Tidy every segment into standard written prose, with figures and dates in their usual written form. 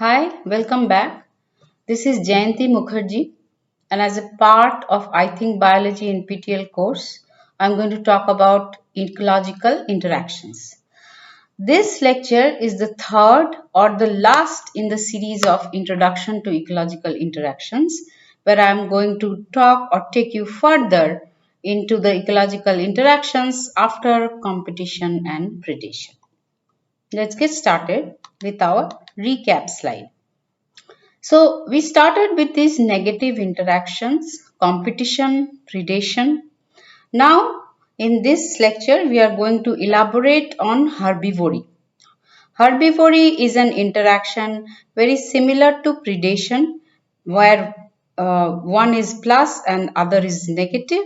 Hi, welcome back. This is Jayanti Mukherjee, and as a part of I Think Biology in PTL course, I'm going to talk about ecological interactions. This lecture is the third or the last in the series of Introduction to Ecological Interactions, where I'm going to talk or take you further into the ecological interactions after competition and predation. Let's get started with our recap slide. So we started with these negative interactions, competition, predation. Now in this lecture we are going to elaborate on herbivory. Herbivory is an interaction very similar to predation where one is plus and other is negative.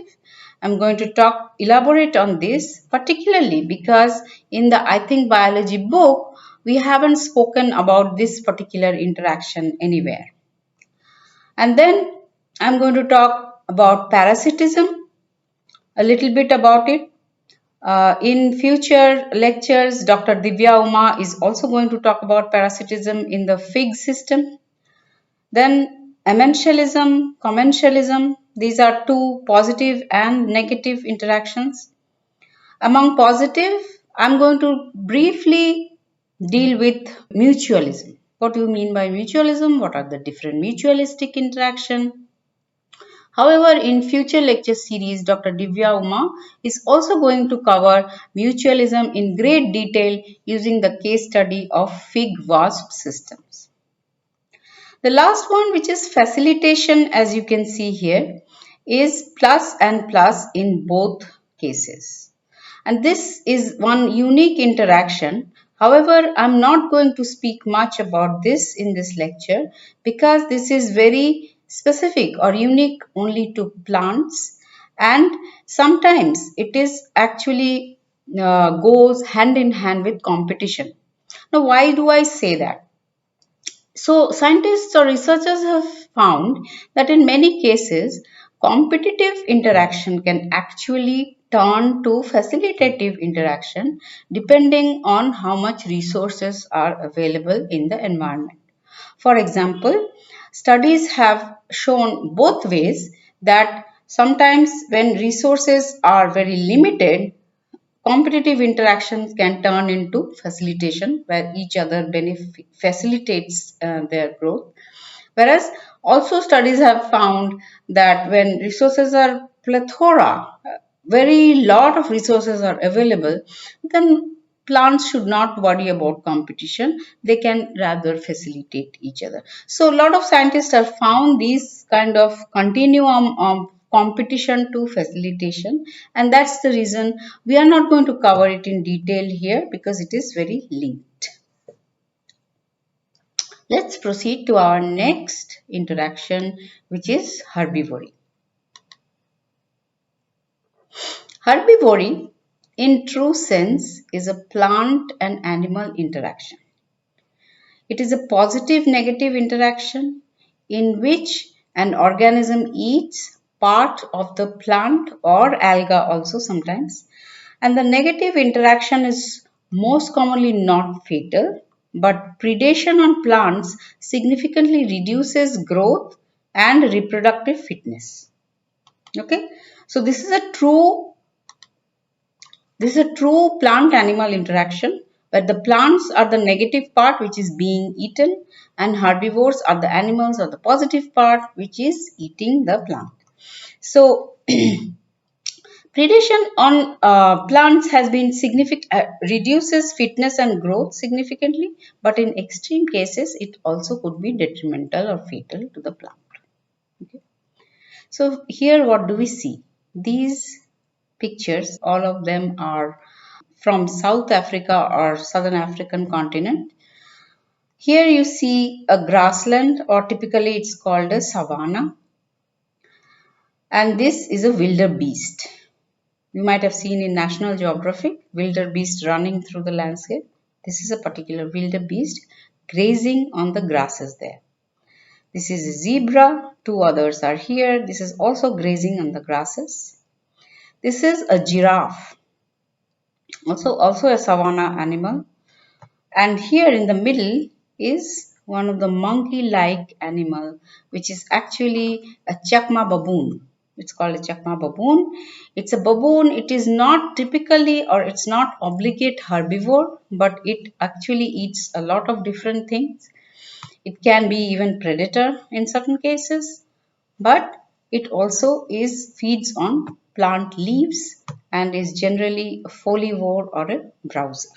I'm going to elaborate on this particularly because in the I Think Biology book we haven't spoken about this particular interaction anywhere. And then I'm going to talk about parasitism, a little bit about it. In future lectures, Dr. Divya Uma is also going to talk about parasitism in the fig system. Then amensalism, commensalism, these are two positive and negative interactions. Among positive, I'm going to briefly deal with mutualism. What do you mean by mutualism? What are the different mutualistic interaction? However, in future lecture series, Dr. Divya Uma is also going to cover mutualism in great detail using the case study of fig wasp systems. The last one, which is facilitation, as you can see here, is plus and plus in both cases. And this is one unique interaction. However, I'm not going to speak much about this in this lecture because this is very specific or unique only to plants, and sometimes it is actually goes hand in hand with competition. Now, why do I say that? So, scientists or researchers have found that in many cases, competitive interaction can actually turn to facilitative interaction depending on how much resources are available in the environment. For example, studies have shown both ways that sometimes when resources are very limited, competitive interactions can turn into facilitation where each other facilitates their growth. Whereas also studies have found that when resources are plethora, very lot of resources are available, then plants should not worry about competition. They can rather facilitate each other. So a lot of scientists have found these kind of continuum of competition to facilitation, and that's the reason we are not going to cover it in detail here because it is very linked. Let's proceed to our next interaction, which is herbivory. Herbivory, in true sense, is a plant and animal interaction. It is a positive-negative interaction in which an organism eats part of the plant or alga also sometimes, and the negative interaction is most commonly not fatal, but predation on plants significantly reduces growth and reproductive fitness. Okay, so this is a true plant animal interaction where the plants are the negative part which is being eaten and herbivores are the animals or the positive part which is eating the plant. So predation on plants has been significant, reduces fitness and growth significantly, but in extreme cases it also could be detrimental or fatal to the plant. Okay. So here what do we see? These pictures, all of them are from South Africa or Southern African continent. Here you see a grassland, or typically it's called a savanna, and this is a wildebeest. You might have seen in National Geographic wildebeest running through the landscape. This is a particular wildebeest grazing on the grasses there. This is a zebra, two others are here. This is also grazing on the grasses. This is a giraffe, also a savanna animal, and here in the middle is one of the monkey-like animal, which is actually a chakma baboon. It's called a chakma baboon. It's a baboon. It is not typically or it's not obligate herbivore, but it actually eats a lot of different things. It can be even predator in certain cases, but it also is feeds on plant leaves and is generally a folivore or a browser.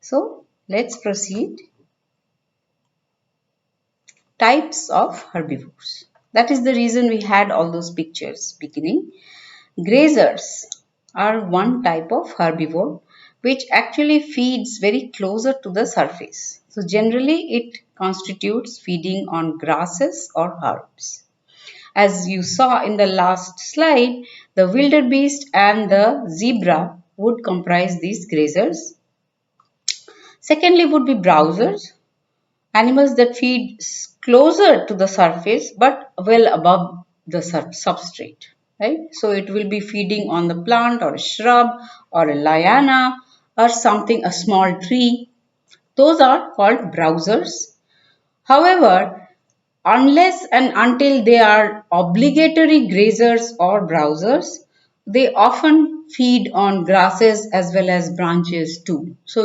So let's proceed. Types of herbivores. That is the reason we had all those pictures beginning. Grazers are one type of herbivore which actually feeds very closer to the surface. So generally it constitutes feeding on grasses or herbs. As you saw in the last slide, the wildebeest and the zebra would comprise these grazers. Secondly would be browsers, animals that feed closer to the surface but well above the substrate, right? So it will be feeding on the plant or a shrub or a liana or something, a small tree. Those are called browsers. However, unless and until they are obligatory grazers or browsers, they often feed on grasses as well as branches too. So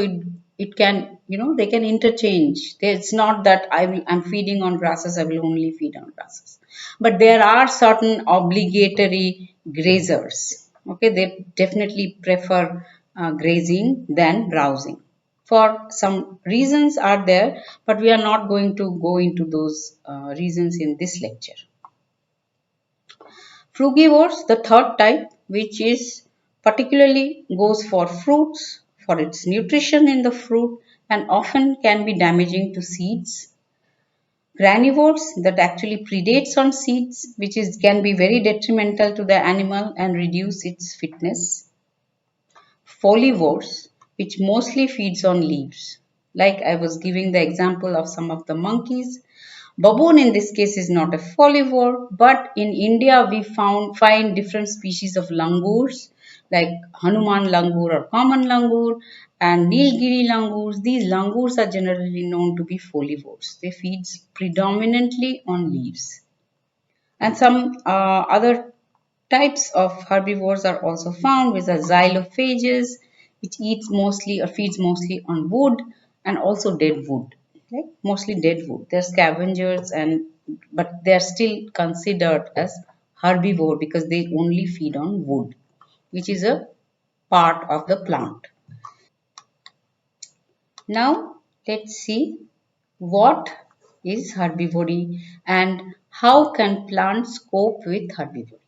it can, they can interchange. It's not that I'm feeding on grasses, I will only feed on grasses. But there are certain obligatory grazers. Okay, they definitely prefer grazing than browsing for some reasons are there, but we are not going to go into those reasons in this lecture. Frugivores, the third type, which is particularly goes for fruits, for its nutrition in the fruit and often can be damaging to seeds. Granivores that actually predates on seeds, which is can be very detrimental to the animal and reduce its fitness. Folivores, which mostly feeds on leaves. Like I was giving the example of some of the monkeys. Baboon in this case is not a folivore, but in India we find different species of langurs like Hanuman langur or common langur and Nilgiri langurs. These langurs are generally known to be folivores. They feed predominantly on leaves. And some other types of herbivores are also found, which are xylophages, which eats mostly or feeds mostly on wood and also dead wood. Okay? Mostly dead wood. They're scavengers but they're still considered as herbivore because they only feed on wood, which is a part of the plant. Now let's see what is herbivory and how can plants cope with herbivory.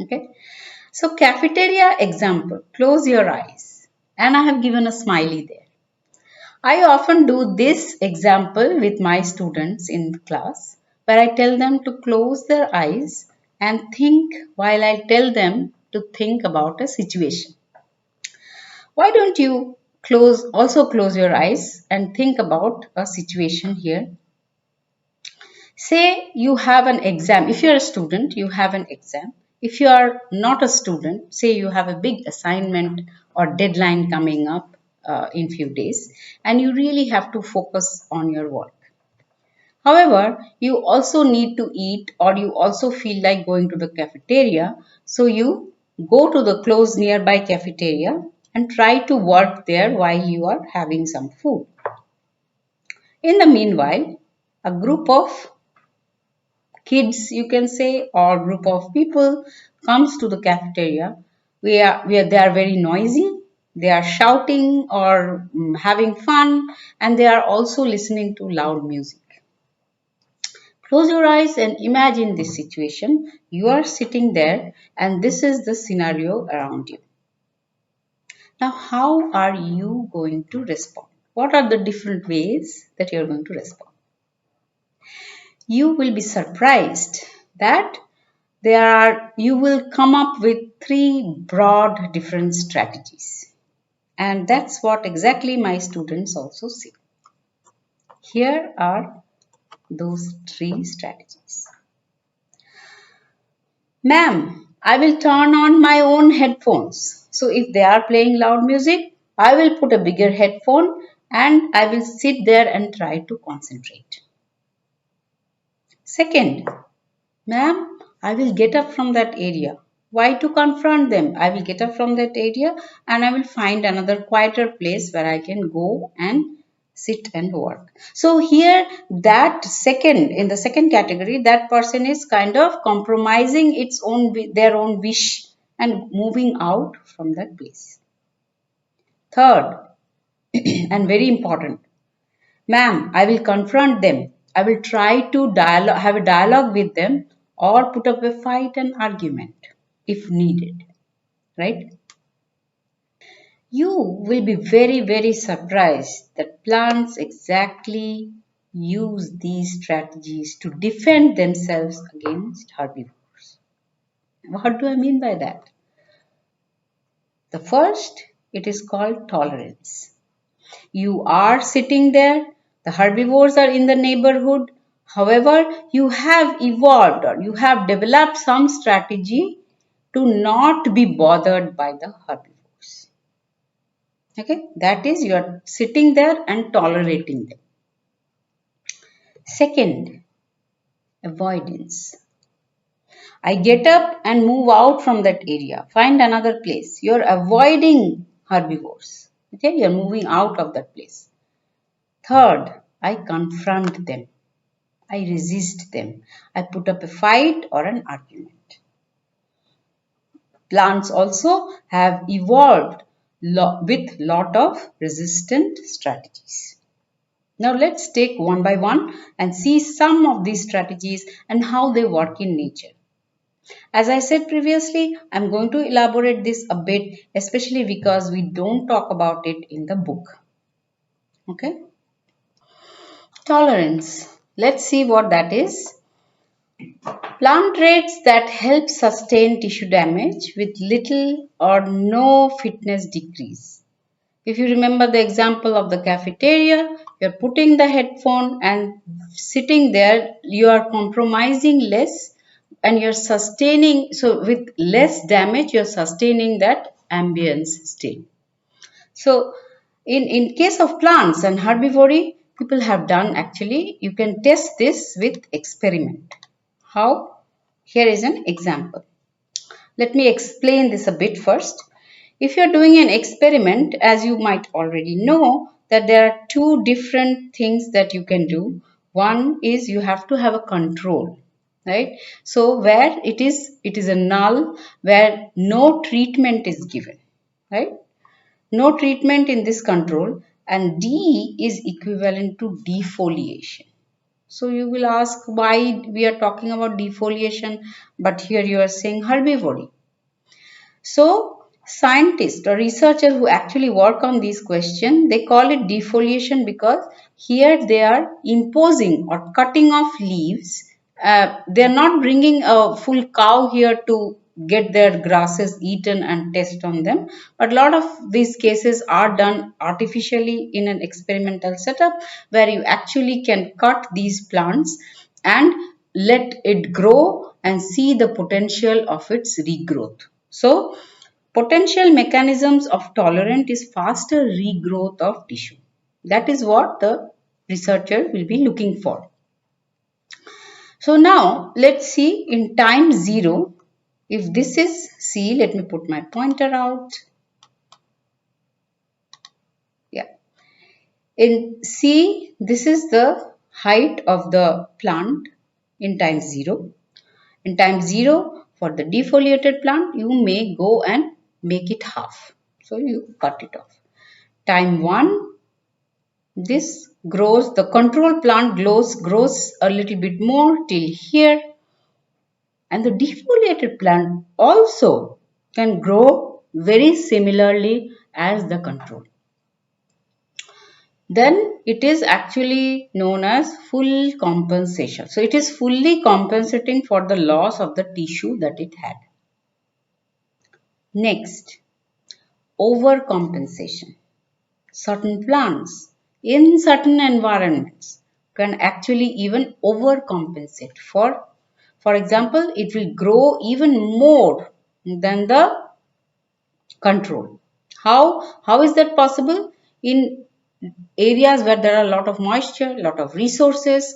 Okay, so cafeteria example, close your eyes, and I have given a smiley there. I often do this example with my students in class where I tell them to close their eyes and think while I tell them to think about a situation. Why don't you close your eyes and think about a situation here. Say you have an exam. If you're a student, you have an exam. If you are not a student, say you have a big assignment or deadline coming up in few days, and you really have to focus on your work. However, you also need to eat or you also feel like going to the cafeteria. So you go to the close nearby cafeteria and try to work there while you are having some food. In the meanwhile, a group of kids you can say or group of people comes to the cafeteria where they are very noisy, they are shouting or having fun, and they are also listening to loud music. Close your eyes and imagine this situation. You are sitting there and this is the scenario around you. Now how are you going to respond? What are the different ways that you are going to respond? You will be surprised that you will come up with three broad different strategies. And that's what exactly my students also say. Here are those three strategies. Ma'am, I will turn on my own headphones. So if they are playing loud music, I will put a bigger headphone and I will sit there and try to concentrate. Second, ma'am, I will get up from that area. Why to confront them? I will get up from that area and I will find another quieter place where I can go and sit and work. So here that second, in the second category, that person is kind of compromising their own wish and moving out from that place. Third, and very important, ma'am, I will confront them. I will try to have a dialogue with them or put up a fight and argument if needed. Right? You will be very, very surprised that plants exactly use these strategies to defend themselves against herbivores. What do I mean by that? The first, it is called tolerance. You are sitting there, the herbivores are in the neighborhood. However, you have evolved or you have developed some strategy to not be bothered by the herbivores. Okay, that is, you are sitting there and tolerating them. Second, avoidance. I get up and move out from that area, find another place. You are avoiding herbivores. Okay, you are moving out of that place. Third, I confront them. I resist them. I put up a fight or an argument. Plants also have evolved with lot of resistant strategies. Now let's take one by one and see some of these strategies and how they work in nature. As I said previously, I'm going to elaborate this a bit, especially because we don't talk about it in the book. Okay? Tolerance. Let's see what that is. Plant traits that help sustain tissue damage with little or no fitness decrease. If you remember the example of the cafeteria, you're putting the headphone and sitting there, you are compromising less and you're sustaining, so with less damage, you're sustaining that ambience state. So in case of plants and herbivory, people have done actually, you can test this with experiment. How? Here is an example. Let me explain this a bit first. If you're doing an experiment, as you might already know, that there are two different things that you can do. One is you have to have a control, right? So where it is a null, where no treatment is given, right? No treatment in this control, and D is equivalent to defoliation. So you will ask why we are talking about defoliation, but here you are saying herbivory. So scientists or researchers who actually work on these questions, they call it defoliation because here they are imposing or cutting off leaves. They are not bringing a full cow here to get their grasses eaten and test on them, but a lot of these cases are done artificially in an experimental setup where you actually can cut these plants and let it grow and see the potential of its regrowth. So potential mechanisms of tolerant is faster regrowth of tissue. That is what the researcher will be looking for. So now let's see in time 0, if this is C, let me put my pointer out. Yeah. In C, this is the height of the plant in time 0. In time 0, for the defoliated plant, you may go and make it half. So you cut it off. Time 1, this grows, the control plant grows a little bit more till here. And the defoliated plant also can grow very similarly as the control. Then it is actually known as full compensation. So it is fully compensating for the loss of the tissue that it had. Next, overcompensation. Certain plants in certain environments can actually even overcompensate. For example, it will grow even more than the control. How is that possible? In areas where there are a lot of moisture, a lot of resources.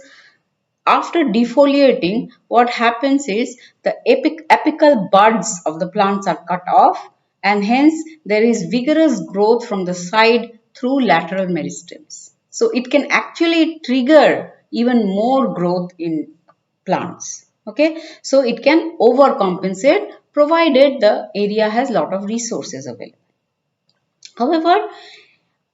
After defoliating, what happens is the apical buds of the plants are cut off, and hence there is vigorous growth from the side through lateral meristems. So it can actually trigger even more growth in plants. Okay, so it can overcompensate provided the area has lot of resources available. However,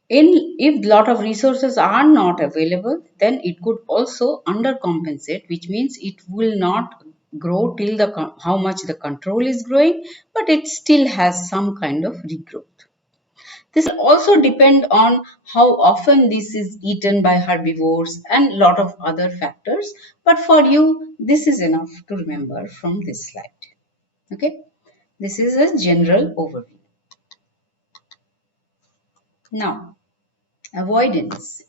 if lot of resources are not available, then it could also undercompensate, which means it will not grow till how much the control is growing, but it still has some kind of regrowth. This will also depend on how often this is eaten by herbivores and lot of other factors, but for you this is enough to remember from this slide. Okay, this is a general overview. Now, avoidance.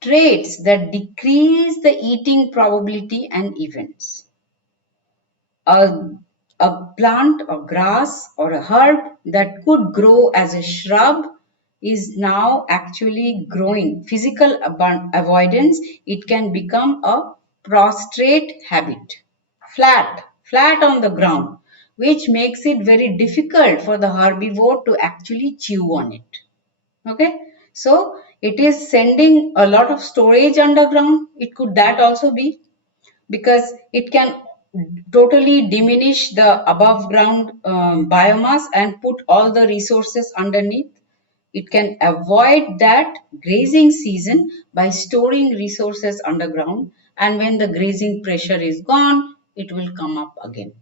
Traits that decrease the eating probability and events. A, a plant or grass or a herb that could grow as a shrub is now actually growing. Physical avoidance, it can become a prostrate habit. Flat on the ground, which makes it very difficult for the herbivore to actually chew on it. Okay, so it is sending a lot of storage underground. It could that also be, because it can totally diminish the above ground biomass and put all the resources underneath. It can avoid that grazing season by storing resources underground, and when the grazing pressure is gone, it will come up again.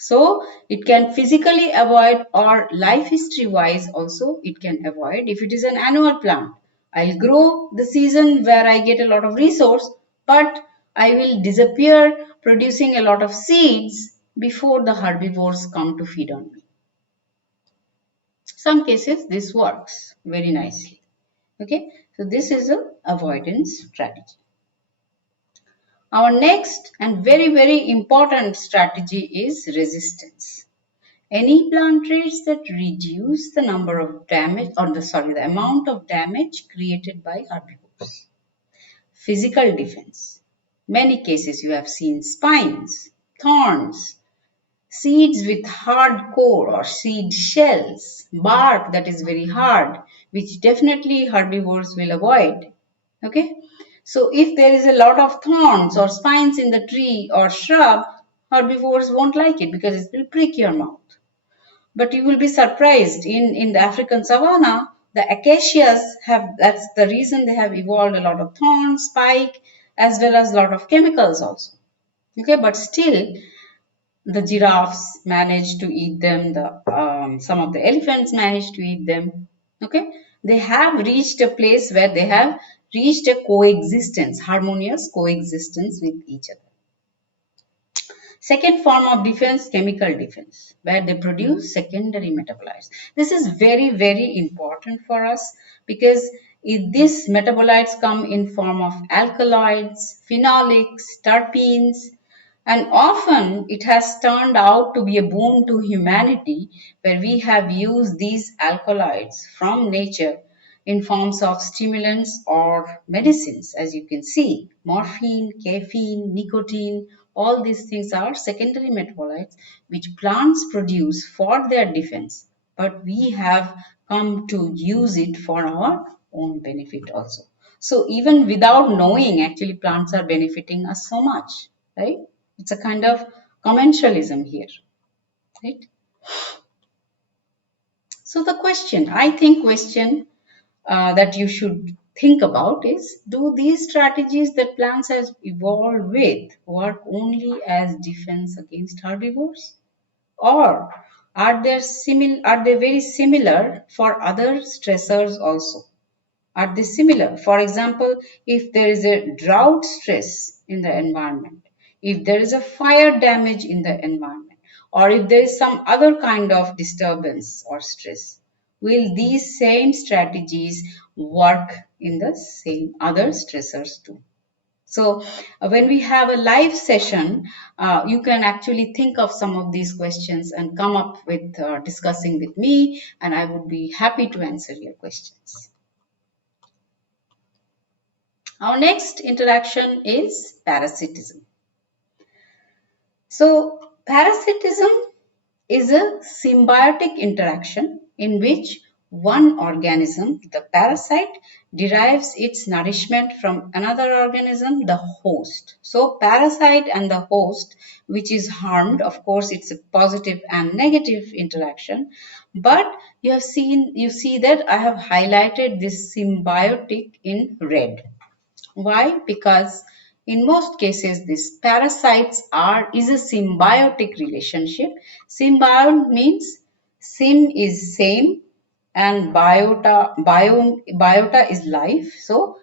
So it can physically avoid, or life history wise also it can avoid. If it is an annual plant, I'll grow the season where I get a lot of resource, but I will disappear producing a lot of seeds before the herbivores come to feed on me. Some cases this works very nicely. Okay, so this is a avoidance strategy. Our next and very important strategy is resistance. Any plant traits that reduce the number of damage, or the amount of damage created by herbivores. Physical defense. Many cases you have seen spines, thorns, seeds with hard core or seed shells, bark that is very hard, which definitely herbivores will avoid. Okay, so if there is a lot of thorns or spines in the tree or shrub, herbivores won't like it because it will prick your mouth. But you will be surprised, in the African savanna, the acacias have, that's the reason they have evolved a lot of thorns, spike, as well as a lot of chemicals also. Okay, but still the giraffes manage to eat them, some of the elephants manage to eat them. Okay, they have reached a place where they have reached a coexistence, harmonious coexistence with each other. Second form of defense, chemical defense, where they produce secondary metabolites. This is very important for us, because if these metabolites come in form of alkaloids, phenolics, terpenes, and often it has turned out to be a boon to humanity, where we have used these alkaloids from nature in forms of stimulants or medicines. As you can see, morphine, caffeine, nicotine, all these things are secondary metabolites which plants produce for their defense, but we have come to use it for our own benefit also. So even without knowing, actually plants are benefiting us so much, right? It's a kind of commensalism here, right? So the question that you should think about is, do these strategies that plants have evolved with work only as defense against herbivores, or are they very similar for other stressors also? Are they similar? For example, if there is a drought stress in the environment, if there is a fire damage in the environment, or if there is some other kind of disturbance or stress, will these same strategies work in the same other stressors too? So when we have a live session, you can actually think of some of these questions and come up with discussing with me, and I would be happy to answer your questions. Our next interaction is parasitism. So, parasitism is a symbiotic interaction in which one organism, the parasite, derives its nourishment from another organism, the host. So, parasite and the host, which is harmed, of course, it's a positive and negative interaction. But you see that I have highlighted this symbiotic in red. Why? Because in most cases, these parasites is a symbiotic relationship. Symbiote means sim is same and biota is life. So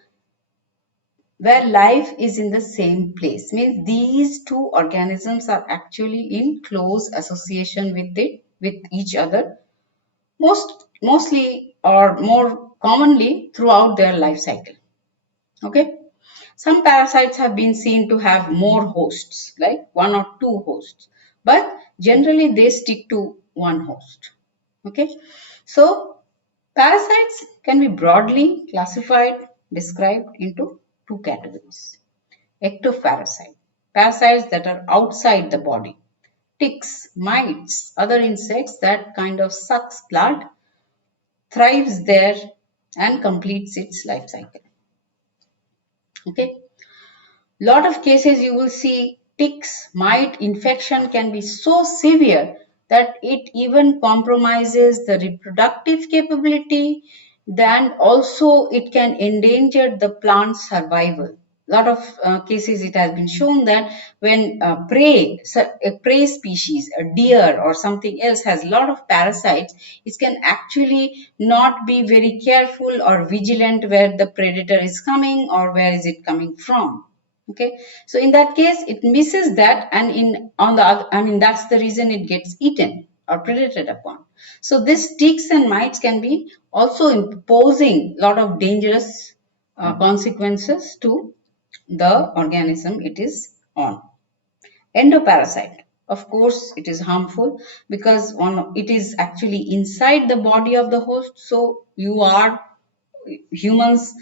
where life is in the same place means these two organisms are actually in close association with each other mostly or more commonly throughout their life cycle. Okay. Some parasites have been seen to have more hosts, like one or two hosts, but generally they stick to one host. Okay, so parasites can be broadly classified, described into two categories. Ectoparasite, parasites that are outside the body. Ticks, mites, other insects that kind of sucks blood, thrives there and completes its life cycle. Okay. Lot of cases you will see ticks, mite infection can be so severe that it even compromises the reproductive capability, then also it can endanger the plant's survival. Lot of cases it has been shown that when a prey species, a deer or something else has a lot of parasites, it can actually not be very careful or vigilant where the predator is coming or where is it coming from. Okay, so in that case it misses that, and in on the other, I mean that's the reason it gets eaten or predated upon. So this ticks and mites can be also imposing a lot of dangerous consequences to the organism it is on. Endoparasite, of course it is harmful because it is actually inside the body of the host, so humans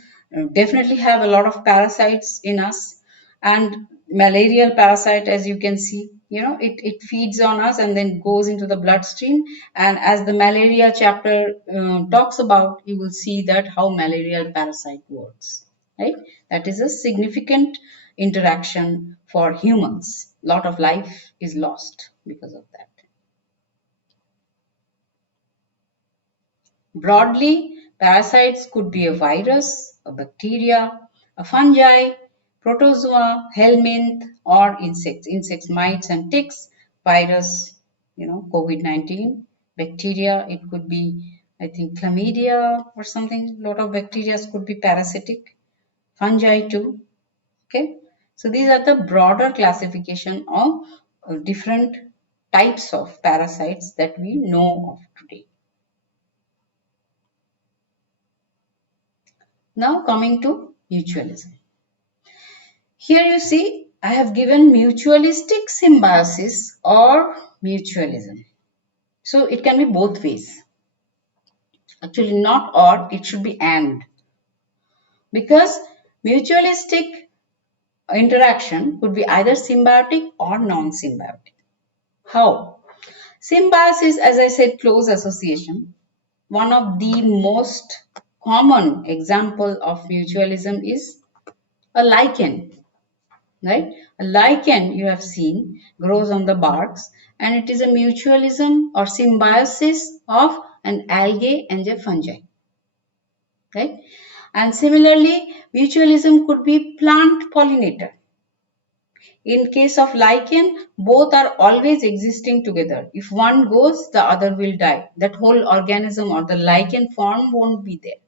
definitely have a lot of parasites in us, and malarial parasite, as you can see, it feeds on us and then goes into the bloodstream, and as the malaria chapter talks about, you will see that how malarial parasite works, right? That is a significant interaction for humans. Lot of life is lost because of that. Broadly, parasites could be a virus, a bacteria, a fungi, protozoa, helminth, or insects, mites and ticks, virus, COVID-19, bacteria, it could be, I think, chlamydia or something. A lot of bacteria could be parasitic, fungi too. Okay, so these are the broader classification of different types of parasites that we know of today. Now coming to mutualism. Here you see I have given mutualistic symbiosis or mutualism. So it can be both ways. Actually not or, it should be and. Because mutualistic interaction could be either symbiotic or non-symbiotic. How? Symbiosis, as I said, close association. One of the most common example of mutualism is a lichen. Right? A lichen, you have seen, grows on the barks, and it is a mutualism or symbiosis of an algae and a fungi. Right? And similarly, mutualism could be plant pollinator. In case of lichen, both are always existing together. If one goes, the other will die. That whole organism or the lichen form won't be there.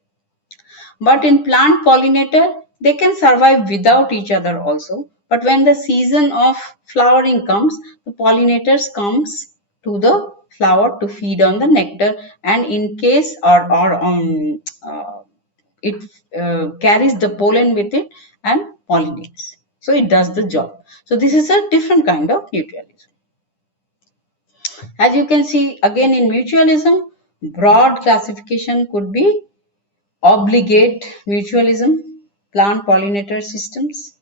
But in plant pollinator, they can survive without each other also. But when the season of flowering comes, the pollinators comes to the flower to feed on the nectar, and in case it carries the pollen with it and pollinates. So it does the job. So this is a different kind of mutualism. As you can see, again in mutualism, broad classification could be obligate mutualism, plant pollinator systems,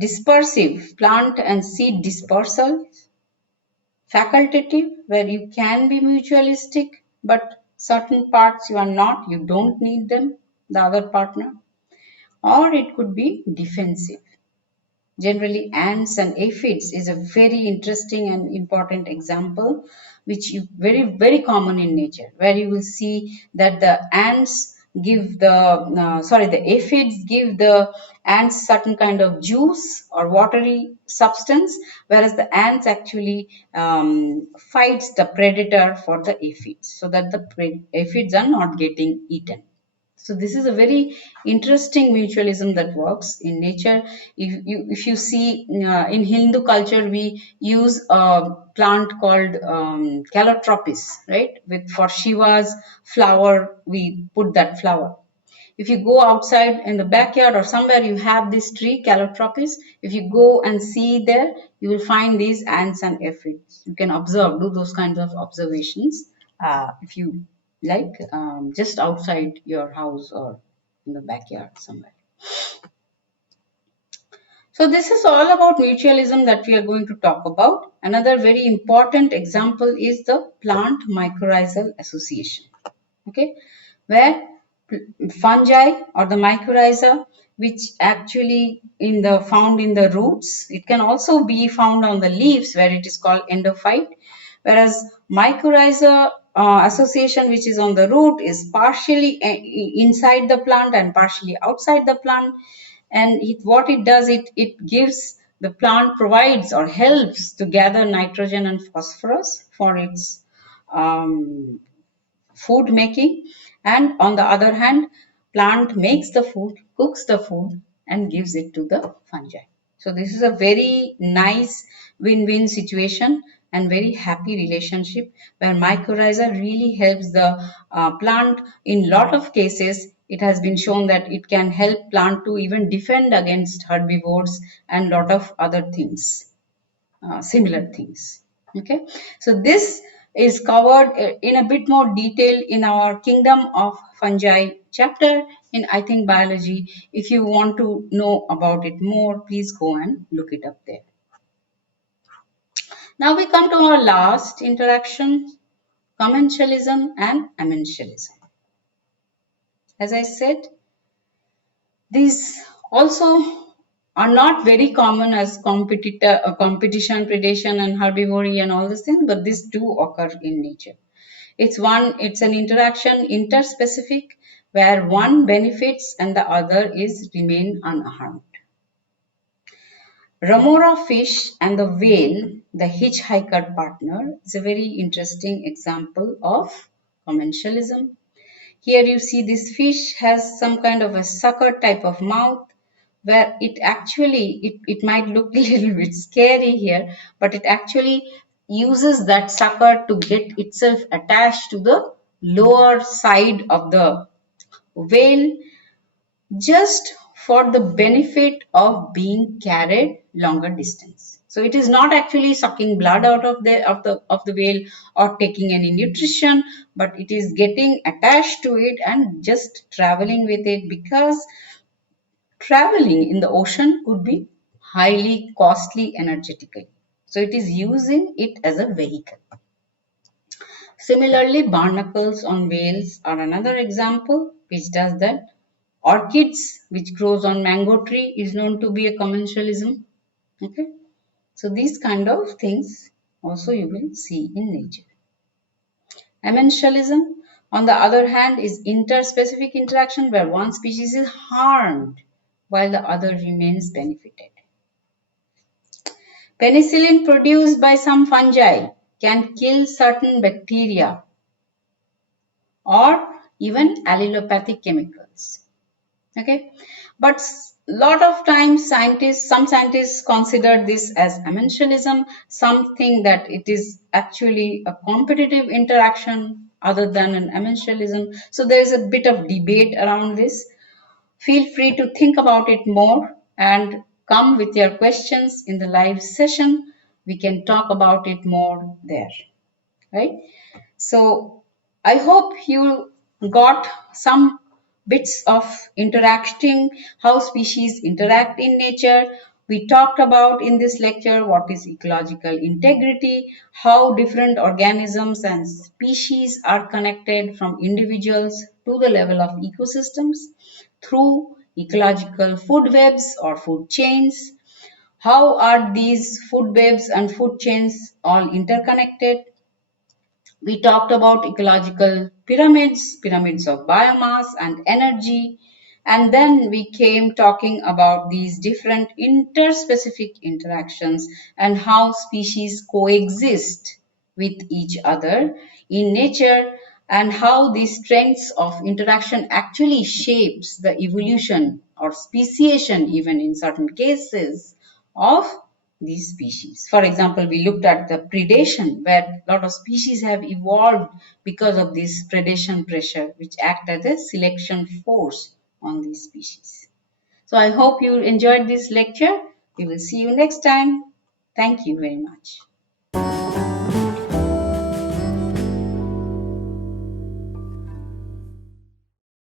dispersive plant and seed dispersal, facultative where you can be mutualistic but certain parts you are not, you don't need them, the other partner, or it could be defensive. Generally, ants and aphids is a very interesting and important example, which is very common in nature, where you will see that the ants give the aphids give the ants certain kind of juice or watery substance, whereas the ants actually fights the predator for the aphids, so that the aphids are not getting eaten. So this is a very interesting mutualism that works in nature. If you see in Hindu culture, we use a plant called calotropis, right? With for Shiva's flower, we put that flower. If you go outside in the backyard or somewhere, you have this tree, calotropis. If you go and see there, you will find these ants and aphids. You can observe, do those kinds of observations if you like, just outside your house or in the backyard somewhere. So this is all about mutualism that we are going to talk about. Another very important example is the plant mycorrhizal association. Okay, where fungi or the mycorrhiza, which actually found in the roots, it can also be found on the leaves where it is called endophyte, whereas mycorrhiza association, which is on the root, is partially inside the plant and partially outside the plant. And what it does, it gives the plant, provides or helps to gather nitrogen and phosphorus for its food making, and on the other hand, plant makes the food, cooks the food and gives it to the fungi. So this is a very nice win-win situation and very happy relationship where mycorrhiza really helps the plant. In lot of cases, it has been shown that it can help plant to even defend against herbivores and lot of other things, similar things. Okay, so this is covered in a bit more detail in our kingdom of fungi chapter in I think biology. If you want to know about it more, please go and look it up there. Now we come to our last interaction, commensalism and amensalism. As I said, these also are not very common as competition, predation and herbivory and all these things, but these do occur in nature. It's an interaction interspecific where one benefits and the other is remain unharmed. Remora fish and the whale, the hitchhiker partner, is a very interesting example of commensalism. Here you see this fish has some kind of a sucker type of mouth, where it might look a little bit scary here, but it actually uses that sucker to get itself attached to the lower side of the whale, just for the benefit of being carried longer distance. So it is not actually sucking blood out of the whale or taking any nutrition, but it is getting attached to it and just traveling with it, because traveling in the ocean could be highly costly energetically. So it is using it as a vehicle. Similarly, barnacles on whales are another example which does that. Orchids, which grows on mango tree, is known to be a commensalism. Okay, so these kind of things also you will see in nature. Amensalism, on the other hand, is interspecific interaction where one species is harmed while the other remains benefited. Penicillin produced by some fungi can kill certain bacteria or even allelopathic chemicals. Okay, but lot of times some scientists consider this as amensalism, something that it is actually a competitive interaction other than an amensalism. So there is a bit of debate around this. Feel free to think about it more and come with your questions in the live session. We can talk about it more there, right? So I hope you got some bits of interacting, how species interact in nature. We talked about in this lecture what is ecological integrity, how different organisms and species are connected from individuals to the level of ecosystems through ecological food webs or food chains. How are these food webs and food chains all interconnected? We talked about ecological pyramids, pyramids of biomass and energy, and then we came talking about these different interspecific interactions and how species coexist with each other in nature, and how these strengths of interaction actually shapes the evolution or speciation even in certain cases of these species. For example, we looked at the predation, where a lot of species have evolved because of this predation pressure, which act as a selection force on these species. So I hope you enjoyed this lecture. We will see you next time. Thank you very much.